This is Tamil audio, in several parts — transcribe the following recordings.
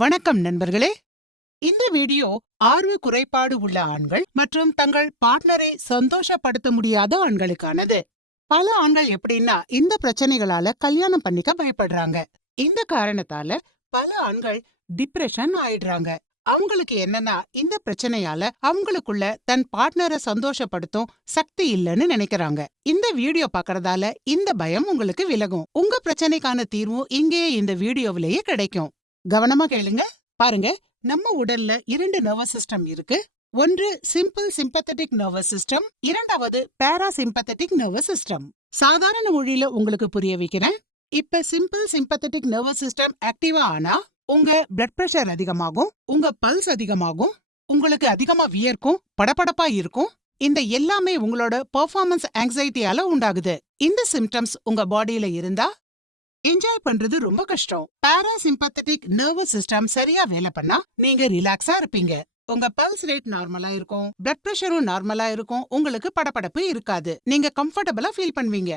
வணக்கம் நண்பர்களே. இந்த வீடியோ ஆர்வ குறைபாடு உள்ள ஆண்கள் மற்றும் தங்கள் பார்ட்னரை சந்தோஷப்படுத்த முடியாத ஆண்களுக்கானது. பல ஆண்கள் எப்படின்னா இந்த பிரச்சனைகளால கல்யாணம் பண்ணிக்க பயப்படுறாங்க. இந்த காரணத்தால பல ஆண்கள் டிப்ரெஷன் ஆயிடுறாங்க. அவங்களுக்கு என்னன்னா இந்த பிரச்சனையால அவங்களுக்குள்ள தன் பார்ட்னரை சந்தோஷப்படுத்தும் சக்தி இல்லைன்னு நினைக்கிறாங்க. இந்த வீடியோ பாக்குறதால இந்த பயம் உங்களுக்கு விலகும். உங்க பிரச்சனைக்கான தீர்வும் இங்கேயே இந்த வீடியோவிலேயே கிடைக்கும். கவனமா கேளுங்க. பாருங்க, நம்ம உடல்ல 2 நர்வஸ் சிஸ்டம் இருக்கு. ஒன்று சிம்பிள் சிம்பத்தட்டிக் நர்வஸ் சிஸ்டம், இரண்டாவது பாராசிம்பத்தட்டிக் நர்வஸ் சிஸ்டம். சாதாரண மொழியில உங்களுக்கு புரிய வைக்கிறேன். இப்ப சிம்பிள் சிம்பத்தட்டிக் நர்வஸ் சிஸ்டம் ஆக்டிவா ஆனா உங்க பிளட் பிரஷர் அதிகமாகும், உங்க பல்ஸ் அதிகமாகும், உங்களுக்கு அதிகமா வியர்க்கும், படபடப்பா இருக்கும். இந்த எல்லாமே உங்களோட பெர்ஃபார்மன்ஸ் ஆங்ஸைட்டியால உண்டாகுது. இந்த சிம்டம்ஸ் உங்க பாடியில இருந்தா என்ஜாய் பண்றது ரொம்ப கஷ்டம். பாராசிம்பத்தட்டிக் நர்வஸ் சிஸ்டம் சரியா வேலை பண்ணா நீங்க ரிலாக்ஸா இருப்பீங்க. உங்க பல்ஸ் ரேட் நார்மலா இருக்கும், பிளட் பிரஷரும் நார்மலா இருக்கும், உங்களுக்கு படபடப்பு இருக்காது, நீங்க கம்ஃபர்டபிளா ஃபீல் பண்ணுவீங்க.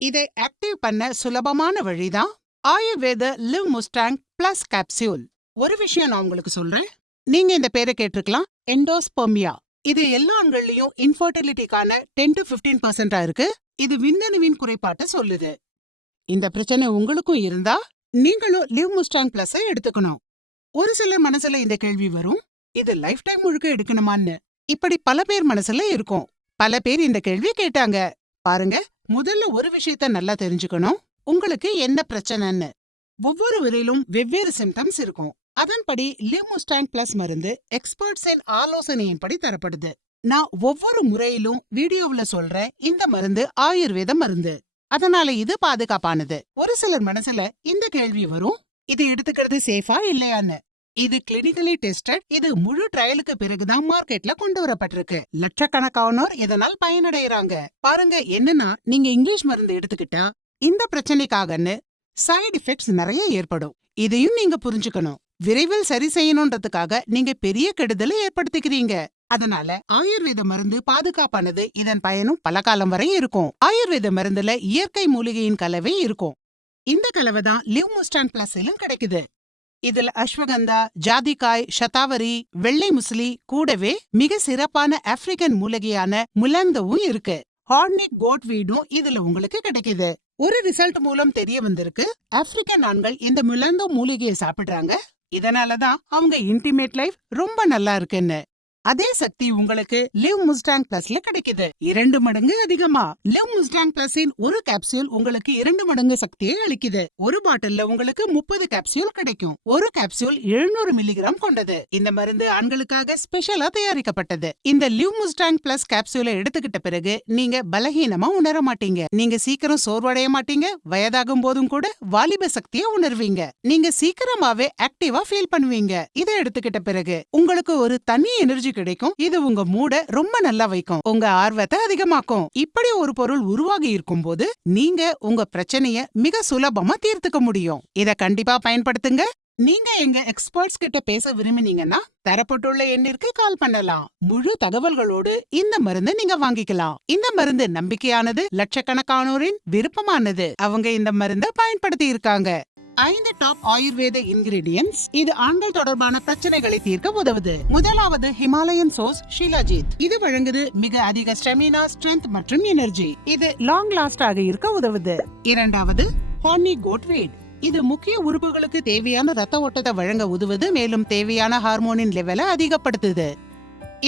இதை ஆக்டிவ் பண்ண சுலபமான வழிதான் ஆயுர்வேத லிவ் முஸ்டாங் பிளஸ் கேப்சியூல். ஒரு விஷயம் நான் உங்களுக்கு சொல்றேன், நீங்க இந்த பேரை கேட்டிருக்கலாம், எண்டோஸ்பெர்மியா. இது எல்லா ஆண்கள்லயும் இன்ஃபர்டிலிட்டிக்கான 10 to 15% இருக்கு. இது விந்தணுவின் குறைபாட்டை சொல்லுது. இந்த பிரச்சனை உங்களுக்கும் இருந்தா நீங்களும் லிவ் முஸ்டாங் பிளஸ் எடுத்துக்கணும். ஒரு சில மனசுல இந்த கேள்வி வரும், இது லைஃப் டைம் முழுக்க எடுக்கணுமான்னு. இப்படி பல பேர் மனசுல இருக்கும். பல பேர் இந்த கேள்வி கேட்டாங்க. பாருங்க, முதல்ல ஒரு விஷயத்த நல்லா தெரிஞ்சுக்கணும், உங்களுக்கு என்ன பிரச்சனைன்னு. ஒவ்வொரு விரையிலும் வெவ்வேறு சிம்டம்ஸ் இருக்கும். அதன்படி லிவ் முஸ்டாங் பிளஸ் மருந்து எக்ஸ்பர்ட்ஸின் ஆலோசனையின்படி தரப்படுது. நான் ஒவ்வொரு முறையிலும் வீடியோவுல சொல்றேன், இந்த மருந்து ஆயுர்வேத மருந்து, அதனால இது பாதுகாப்பானது. ஒரு சிலர் மனசுல இந்த கேள்வி வரும், இது எடுத்துக்கிறது சேஃபா இல்லையான்னு. இது கிளினிக்கலி டெஸ்டட். இது முழு ட்ரையலுக்கு பிறகுதான் மார்க்கெட்ல கொண்டு வரப்பட்டிருக்கு. லட்சக்கணக்கானோர் இதனால் பயனடைறாங்க. பாருங்க, என்னன்னா நீங்க இங்கிலீஷ் மருந்து எடுத்துக்கிட்டா இந்த பிரச்சனைக்காகன்னு சைடு எஃபெக்ட்ஸ் நிறைய ஏற்படும். இதையும் நீங்க புரிஞ்சுக்கணும். விரைவில் சரி செய்யணும்ன்றதுக்காக நீங்க பெரிய கெடுதலை ஏற்படுத்திக்கிறீங்க. அதனால ஆயுர்வேத மருந்து பாதுகாப்பானது. இதன் பயனும் பல காலம் வரை இருக்கும். ஆயுர்வேத மருந்துல இயற்கை மூலிகையின் கலவை இருக்கும். இந்த கலவை தான் லிவ் முஸ்டாங் பிளஸ்ஸிலும் கிடைக்குது. இதுல அஸ்வகந்தா, ஜாதிக்காய், ஷதாவரி, வெள்ளை முஸ்லி, கூடவே மிக சிறப்பான ஆப்பிரிக்கன் மூலிகையான முலாந்தோவும் இருக்கு. ஹார்னிக் கோட் வீடும் இதுல உங்களுக்கு கிடைக்குது. ஒரு ரிசல்ட் மூலம் தெரிய வந்திருக்கு, ஆப்பிரிக்கன் ஆண்கள் இந்த முலாந்தோ மூலிகையை சாப்பிடுறாங்க. இதனாலதான் அவங்க இன்டிமேட் லைஃப் ரொம்ப நல்லா இருக்குன்னு. அதே சக்தி உங்களுக்கு லிவ் முஸ்டாங் பிளஸ்ல கிடைக்குது, 2 மடங்கு அதிகமா. லிவ் முஸ்டாங் பிளஸின் ஒரு கேப்சூல் உங்களுக்கு 2 மடங்கு சக்தியை அளிக்குது. ஒரு பாட்டில்ல உங்களுக்கு 30 கேப்சூல் கிடைக்கும். ஒரு கேப்சூல் 700 மில்லிகிராம் கொண்டது. இந்த மருந்து ஆண்களுக்காக ஸ்பெஷலா தயாரிக்கப்பட்டது. இந்த லிவ் முஸ்டாங் பிளஸ் கேப்சூலை எடுத்துக்கிட்ட பிறகு நீங்க பலகீனமா உணர மாட்டீங்க. நீங்க சீக்கிரம் சோர்வடைய மாட்டீங்க. வயதாகும் போதும் கூட வாலிப சக்தியை உணர்வீங்க. நீங்க சீக்கிரமாவே ஆக்டிவா ஃபீல் பண்ணுவீங்க. இதை எடுத்துக்கிட்ட பிறகு உங்களுக்கு ஒரு தனி எனர்ஜி கிடைக்கும். இது உங்க மூட ரொம்ப நல்லா வைக்கும், உங்க ஆர்வத்தை அதிகமாக்கும். இப்படி ஒரு பொருள் உருவாகி இருக்கும் போது நீங்க உங்க பிரச்சனைய மிக சுலபமா தீர்த்துக்க முடியும். இத கண்டிப்பா பயன்படுத்துங்க. நீங்க எங்க எக்ஸ்பர்ட்ஸ் கிட்ட பேச விரும்பினீங்கன்னா தரப்பட்டுள்ள எண்ணிற்கு கால் பண்ணலாம். முழு தகவல்களோடு இந்த மருந்து நீங்க வாங்கிக்கலாம். இந்த மருந்து நம்பிக்கையானது, லட்சக்கணக்கானோரின் விருப்பமானது. அவங்க இந்த மருந்தை பயன்படுத்தி இருக்காங்க. 5 டாப் ஆயுர்வேத இன்கிரிடியன்ட்ஸ். இது ஆண்கள் தொடர்பான பிரச்சனைகளை தீர்க்க உதவுது. முதலாவது ஹிமாலயன் சோஸ் ஷிலாஜித். இது வழங்குது மிக அதிக ஸ்டெமினா, ஸ்ட்ரென்த் மற்றும் எனர்ஜி. இது லாங் லாஸ்ட் ஆக இருக்க உதவுது. இரண்டாவது ஹார்னி கோட் வீட். இது முக்கிய உறுப்புகளுக்கு தேவையான ரத்த ஓட்டத்தை வழங்க உதவுது, மேலும் தேவையான ஹார்மோனின் லெவலை அதிகப்படுத்துது.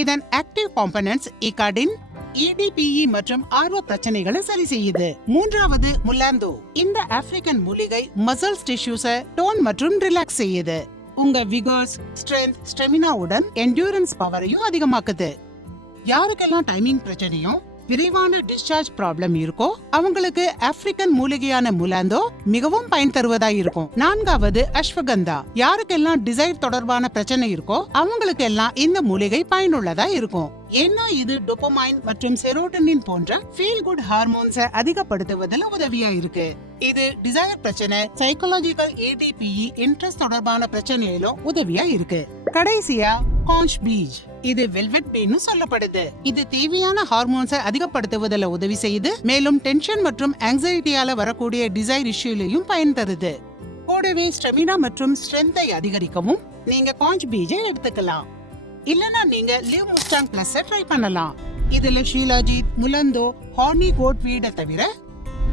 இதன் ஆக்டிவ் காம்பனன்ட்ஸ் இகாடின், EDPE மற்றும் ஆர்வ பிரச்சனைகளை சரி செய்யுது. மூன்றாவது முலாந்தோ. இந்த ஆப்பிரிக்கன் மூலிகை மசில்ஸ் டிஷ்யூஸை டோன் மற்றும் ரிலாக்ஸ் செய்யுது. உங்க விகர்ஸ், ஸ்ட்ரென்த், ஸ்டெமினாவுடன் என்டூரன்ஸ் பவரையும் அதிகமாக்குது. யாருக்கெல்லாம் டைமிங் பிரச்சனையும் விரைவான டிஸ்சார்ஜ் ப்ராப்ளம் இருக்கோ அவங்களுக்கு ஆப்பிரிக்கன் மூலிகையான முலாந்தோ மிகவும் பயன் தருவதா இருக்கும். நான்காவது அஸ்வகந்தா. யாருக்கெல்லாம் டிசைர் தொடர்பான பிரச்சனை இருக்கோ அவங்களுக்கு எல்லாம் இந்த மூலிகை பயனுள்ளதா இருக்கும். ஏன்னா இது டோபமைன் மற்றும் செரோட்டோனின் போன்ற ஃபீல் குட் ஹார்மோன்ஸை அதிகப்படுத்துவதில் உதவியா இருக்கு. இது டிசைர் பிரச்சனை, சைக்காலஜிக்கல் ADPE இன்ட்ரெஸ்ட் தொடர்பான பிரச்சனையிலும் உதவியா இருக்கு. கடைசியா கான்ச் பீஜ். இது வெல்வெட் பீன்னு சொல்லப்படுது. இது தேவையான ஹார்மோன்ஸை அதிகப்படுத்துவதில் உதவி செய்யுது, மேலும் டென்ஷன் மற்றும் ஆங்ஸைட்டியால வரக்கூடிய டிசைர் இஷ்யூலையும் பயன் தருது. கூடவே ஸ்டெமினா மற்றும் ஸ்ட்ரென்த்தை அதிகரிக்கவும் நீங்க காஞ்ச் பீஜை எடுத்துக்கலாம். இல்லனா நீங்க லிவ் முஸ்டாங் பிளஸ் ட்ரை பண்ணலாம். இதுல ஷீலாஜித், முலந்தோ, ஹார்னி கோட் வீட தவிர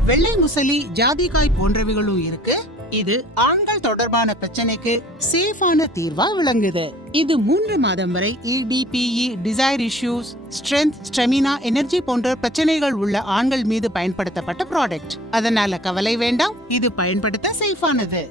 வெள்ளை முசலி, ஜாதிக்காய் போன்றவைகளும் இருக்கு. இது ஆண்கள் தொடர்பான பிரச்சனைக்கு சேஃபான தீர்வா விளங்குது. இது 3 மாதம் வரை EDPE, desire issues, strength, stamina, energy போன்ற பிரச்சனைகள் உள்ள ஆண்கள் மீது பயன்படுத்தப்பட்ட ப்ராடக்ட். அதனால கவலை வேண்டாம், இது பயன்படுத்த சேஃபானது.